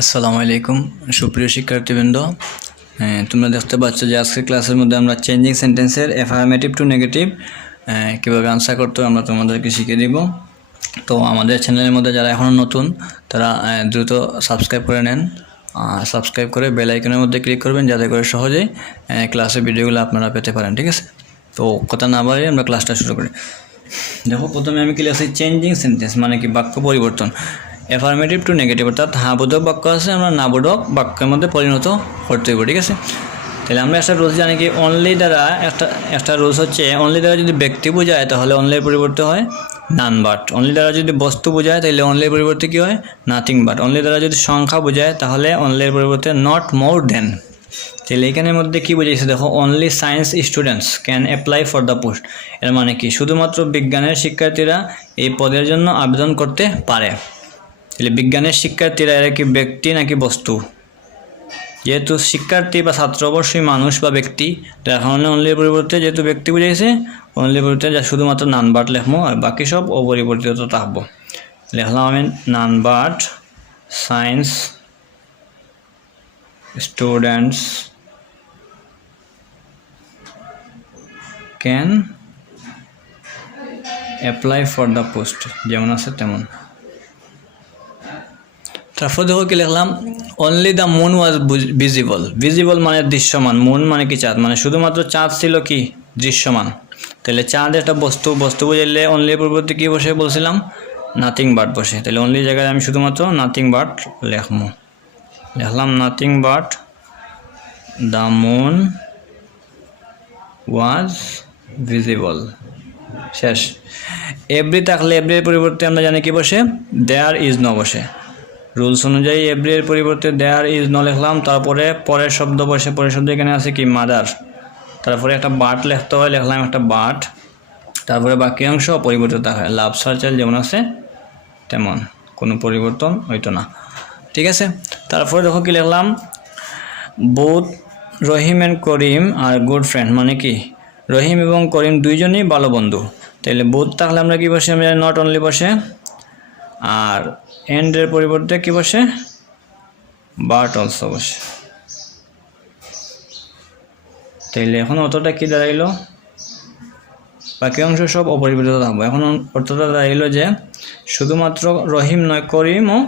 আসসালামু আলাইকুম সুপ্রিয় শিক্ষার্থীবৃন্দ। তোমরা দেখতে পাচ্ছ যে আজকের ক্লাসের মধ্যে আমরা চেঞ্জিং সেন্টেন্সের অ্যাফার্মেটিভ টু নেগেটিভ কীভাবে আনসার করতে হয় আমরা তোমাদেরকে শিখিয়ে দিব। তো আমাদের চ্যানেলের মধ্যে যারা এখনও নতুন তারা দ্রুত সাবস্ক্রাইব করে নেন, সাবস্ক্রাইব করে বেল আইকনের মধ্যে ক্লিক করবেন যাতে করে সহজেই ক্লাসের ভিডিওগুলো আপনারা পেতে পারেন। ঠিক আছে, তো কথা না বাড়িয়ে আমরা ক্লাসটা শুরু করি। দেখো, প্রথমে আমি কি লিখেছি, চেঞ্জিং সেন্টেন্স মানে কি বাক্য পরিবর্তন। অ্যাফার্মেটিভ টু নেগেটিভ অর্থাৎ হ্যাঁ বোধক বাক্য আছে, আমরা না বোধক বাক্যের মধ্যে পরিণত করতে হবে। ঠিক আছে, তাহলে আমরা একটা রুলস জানি কি অনলি দ্বারা একটা রুলস হচ্ছে অনলি দ্বারা যদি ব্যক্তি বোঝায় তাহলে অনলির পরিবর্তে হয় নান বাট। অনলি দ্বারা যদি বস্তু বোঝায় তাহলে অনলির পরিবর্তে কী হয় নাথিং বাট। অনলি দ্বারা যদি সংখ্যা বোঝায় তাহলে অনলির পরিবর্তে নট মোর দেন। তাহলে এইখানের মধ্যে কী বোঝাইছে দেখো, only science students can apply for the post. এর মানে কি শুধুমাত্র বিজ্ঞানের শিক্ষার্থীরা এই পদের জন্য আবেদন করতে পারে। তাহলে বিজ্ঞানের শিক্ষার্থীরা এরা কি ব্যক্তি নাকি বস্তু? যেহেতু শিক্ষার্থী বা ছাত্র অবশ্যই মানুষ বা ব্যক্তি, এখন অনলির পরিবর্তে যেহেতু ব্যক্তি বুঝাইছে অনলির পরিবর্তে যা শুধুমাত্র নান বাট লেখবো আর বাকি সব অপরিবর্তিত থাকবো। লিখলাম আমি none but science students can apply for the post, যেমন আছে তেমন। তারপর দেখো কি লিখলাম, only the moon was visible. Visible মানে দৃশ্যমান, মুন মানে কি চাঁদ, মানে শুধুমাত্র চাঁদ ছিল কি দৃশ্যমান। তাহলে চাঁদ একটা বস্তু, বস্তু বুঝাইলে অনলির পরিবর্তে কী বসে বলছিলাম নাথিং বাট বসে। তাহলে অনলি জায়গায় আমি শুধুমাত্র নাথিং বাট লিখলাম nothing but the moon was visible. শেষ। এভরি থাকলে এভরির পরিবর্তে আমরা জানি কি বসে দেয়ার ইজ ন বসে। রুলস অনুযায়ী এভরির পরিবর্তে দেয়ার ইজ ন লিখলাম, তারপরে পরের শব্দ বসে। পরের শব্দ এখানে আছে কি মাদার, তারপরে একটা বাট লিখতে হয়, লিখলাম একটা বাট, তারপরে বাকি অংশ পরিবর্তিত থাকে। লাভ সার্চেল যেমন আছে তেমন, কোনো পরিবর্তন হইতো না। ঠিক আছে, তারপরে দেখো কি লিখলাম, both Rahim and Karim are good friend, মানে কি রহিম এবং করিম দুইজনই ভালো বন্ধু। তাহলে বোথ থাকলে আমরা কি বসে, আমরা নট অনলি বসে, আর এন্ডের পরিবর্তে কি বসে বাট অলসো বসে। তাইলে এখন অতটা কি দাঁড়াইলো, বাকি অংশ সব অপরিবর্তিত থাকবো। এখন অর্থটা দাঁড়াইলো যে শুধুমাত্র রহিম নয় করিমও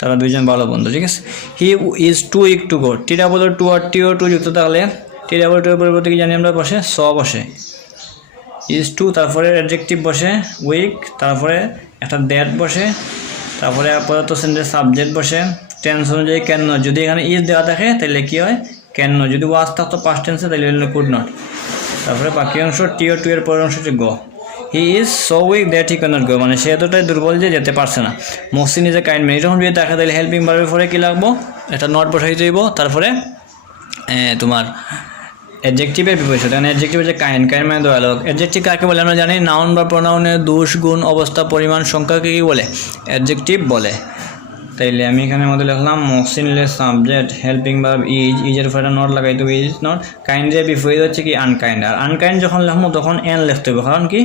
তারা দুইজন ভালো বন্ধু। ঠিক আছে, he is too weak to go. T double too আর টি ও টু যুক্ত থাকলে টি ডাবল টু এর পরিবর্তে কি জানি আমরা বসে স বসে। ইজ টু তারপরে অ্যাডজেক্টিভ বসে উইক, তারপরে একটা দ্যাট বসে, তারপরে আপাতত সেন্টেন্স সাবজেক্ট বসে। টেন্স অনুযায়ী ক্যান নট, যদি এখানে ইজ দেওয়া থাকে তাহলে কী হয় ক্যান নট, যদি ওয়াজ থাকতো পাস্ট টেন্সে তাহলে কুড নট। তারপরে বাকি অংশ টি ও টু এর পরের অংশ হচ্ছে go. He is so weak that he cannot নট গো, মানে সে এতটাই দুর্বল যে যেতে পারছে না। Mohsin is a kind man, যখন যদি দেখা তাহলে হেল্পিং ভার্বের পরে কী লাগবো, একটা নট বসাই দিব, তারপরে তোমার অ্যাডজেক্টিভের বিপরীত। কারণ অ্যাডজেক্টিভ হচ্ছে কাইন্ড, কাইন্ড মানে দয়ালু। অ্যাডজেক্টিভ কাকে বলে আমরা জানি, নাউন বা প্রোনাউনের দোষ গুণ অবস্থা পরিমাণ সংখ্যাকে কী বলে অ্যাডজেক্টিভ বলে। তাইলে আমি এখানে মধ্যে লিখলাম মহসিন লে সাবজেক্ট, হেল্পিং ভার্ব ইজের উপরে নট লাগাই দেবো, ইজ নট। কাইন্ডের বিপরীত হচ্ছে কি আনকাইন্ড, আর আনকাইন্ড যখন লিখবো তখন এন লিখতে হবে, কারণ কি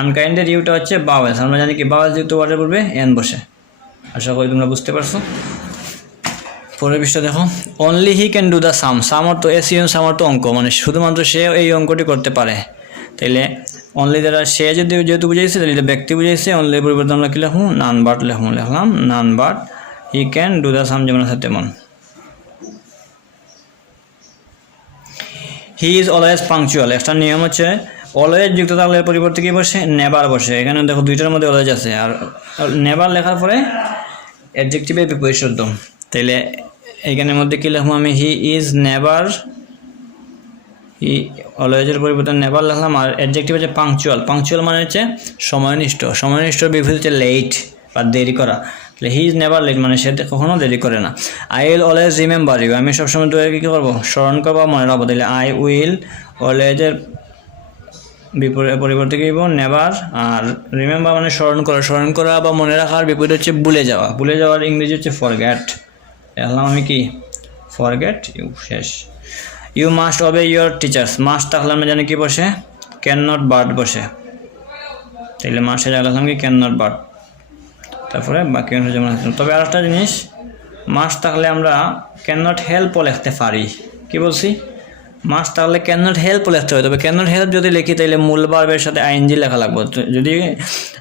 আনকাইন্ডের ইউটা হচ্ছে বাওয়েলস। আমরা জানি কি বাওয়েলস যুক্ত ওয়ার্ডের পূর্বে এন বসে। আশা করি তোমরা বুঝতে পারছো। পরের পৃষ্ঠা দেখো, only he can do the same. Same অর্থ এসিএন, সাম অর্থ অঙ্ক, মানে শুধুমাত্র সে এই অঙ্কটি করতে পারে। তাইলে অনলি দ্বারা সে যেহেতু বুঝাইছে তাহলে ব্যক্তি বুঝাইছে, অনলির পরিবর্তে আমরা কী লিখবো নান বাট লিখলাম none but he can do the same, যেমন আছে তেমন। He is always punctual. একটা নিয়ম হচ্ছে অলওয়েজ যুক্ত থাকলে পরিবর্তে কী বসে নেভার বসে। এখানে দেখো দুইটার মধ্যে অলওয়েজ আছে, আর নেভার লেখার পরে অ্যাডজেক্টিভের বিপরীত শব্দ। তাইলে এইখানের মধ্যে কী লিখবো আমি, হি ইজ নেভার, হি অলওয়েজের পরিবর্তে নেভার লিখলাম, আর অ্যাডজেক্টিভ হচ্ছে পাংচুয়াল। পাংচুয়াল মানে হচ্ছে সময়নিষ্ঠ, সময়নিষ্ঠর বিপরীত হচ্ছে লেট বা দেরি করা। তাহলে হি ইজ নেভার লেট মানে সে কখনো দেরি করে না। I will always remember you, আমি সবসময় তোকে কী করবো স্মরণ করবো, মনে রাখবো। তাহলে আই উইল অলওয়েজের পরিবর্তে কী হইব নেভার, আর রিমেম্বার মানে স্মরণ করা, স্মরণ করা বা মনে রাখার বিপরীত হচ্ছে ভুলে যাওয়া। ভুলে যাওয়ার ইংরেজি হচ্ছে ফরগেট। এখন আমি কি ফরগেট ইউ। শেষ। You must obey your teachers. Must থাকলে আমরা জানি কি বসে ক্যান নট বাট বসে। তাইলে মাস্টে জানলাম কি ক্যান নট বাট, তারপরে বাকি অংশ যেমন আছে। তবে আর একটা জিনিস মাস্ট থাকলে আমরা ক্যান নট হেল্পও লিখতে পারি। কি বলছি? মাস্ট তাহলে ক্যান নট হেল্পও লিখতে হয়, তবে ক্যান নট হেল্প যদি লিখি তাহলে মূল ভার্বের সাথে আইএনজি লেখা লাগবে। যদি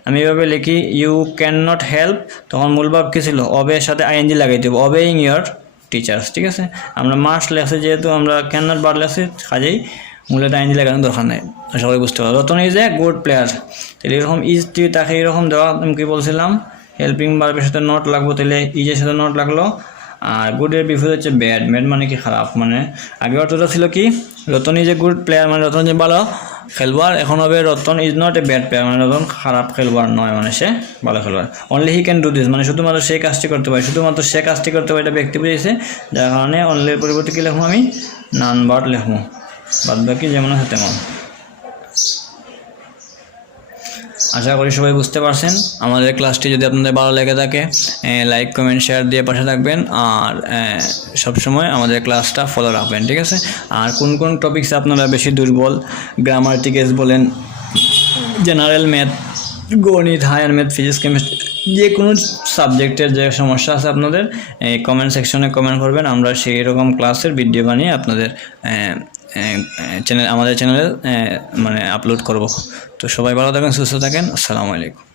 আমি এভাবে লিখি ইউ ক্যান নট হেল্প, তখন মূল ভার্ব কী ছিল? অবের সাথে আইএনজি লাগাই দেবো, অবেইং ইয়োর টিচার্স। ঠিক আছে, আমরা মাস্ট লেখছি যেহেতু আমরা ক্যান নট বার লেখছি, কাজেই মূলত আইএনজি লাগানোর দরকার নেই। সবাই বুঝতে পারো। Ratan is a good player, তাহলে এরকম ইজ তুই তাকে এরকম দেওয়া, আমি কি বলছিলাম? হেল্পিং ভার্বের সাথে নট লাগবো, তাহলে ইজের সাথে নট লাগলো। আর গুডের বিপরীত হচ্ছে ব্যাড। ব্যাড মানে কি? খারাপ। মানে আগে অর্থটা ছিল কি? Ratan is a good player মানে রতন যে ভালো খেলোয়াড়। এখন হবে Ratan is not a bad player মানে রতন খারাপ খেলোয়াড় নয়, মানে সে ভালো খেলোয়াড়। Only he can do this মানে শুধুমাত্র সে কাজটি করতে পারে, শুধুমাত্র সে কাজটি করতে পারে, এটা ব্যক্তি বুঝেছে। যার কারণে অনলির পরিবর্তে কি লিখবো? আমি নান বাট লিখবো, বাদ বাকি যেমন আছে তেমন। আশা করি সবাই বুঝতে পারছেন। আমাদের ক্লাসটি যদি আপনাদের ভালো লেগে থাকে লাইক কমেন্ট শেয়ার দিয়ে পাশে থাকবেন, আর সবসময় আমাদের ক্লাসটা ফলো রাখবেন। ঠিক আছে, আর কোন কোন টপিকসে আপনারা বেশি দুর্বল, গ্রামাটিক্যালস বলেন, জেনারেল ম্যাথ, গণিত, হায়ার ম্যাথ, ফিজিক্স, কেমিস্ট্রি, যে কোনো সাবজেক্টের যে সমস্যা আছে আপনাদের কমেন্ট সেকশনে কমেন্ট করবেন। আমরা সেই রকম ক্লাসের ভিডিও বানিয়ে আপনাদের আমাদের চ্যানেলে মানে আপলোড করব। তো সবাই ভালো থাকেন, সুস্থ থাকেন। আসসালামু আলাইকুম।